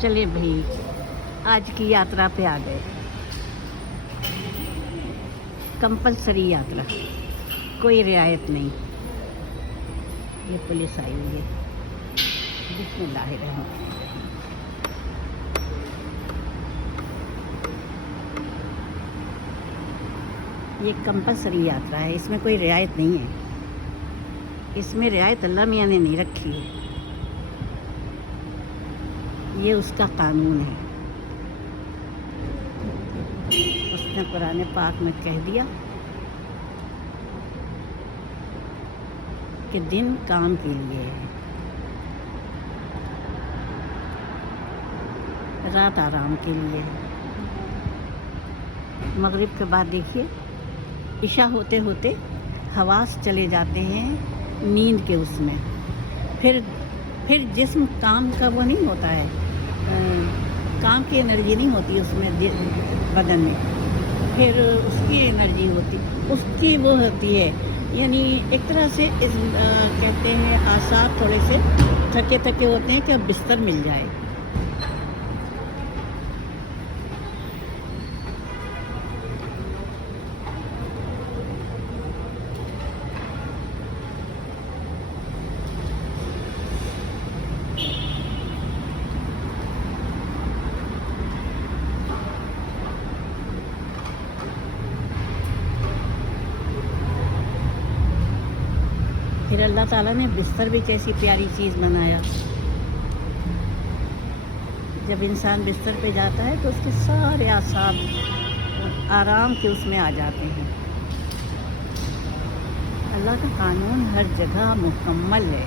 चलिए भाई, आज की यात्रा पे आ गए। कंपलसरी यात्रा, कोई रियायत नहीं। ये पुलिस आई हुई है। बिस्मिल्लाहिर्रहमानिर्रहीम। ये कंपलसरी यात्रा है, इसमें कोई रियायत नहीं है। इसमें रियायत अल्लाह मियाँ ने नहीं रखी है, ये उसका कानून है। उसने कुरान पाक में कह दिया कि दिन काम के लिए है, रात आराम के लिए है। मगरिब के बाद देखिए, इशा होते होते हवास चले जाते हैं नींद के उसमें। फिर जिस्म काम का वो नहीं होता है, काम की एनर्जी नहीं होती उसमें बदन में, फिर उसकी एनर्जी होती, उसकी वो होती है। यानी एक तरह से कहते हैं आसार थोड़े से थके थके होते हैं कि अब बिस्तर मिल जाए। फिर अल्लाह ताला ने बिस्तर भी कैसी प्यारी चीज़ बनाया। जब इंसान बिस्तर पे जाता है तो उसके सारे आसाब आराम के उसमें आ जाते हैं। अल्लाह का कानून हर जगह मुकम्मल है।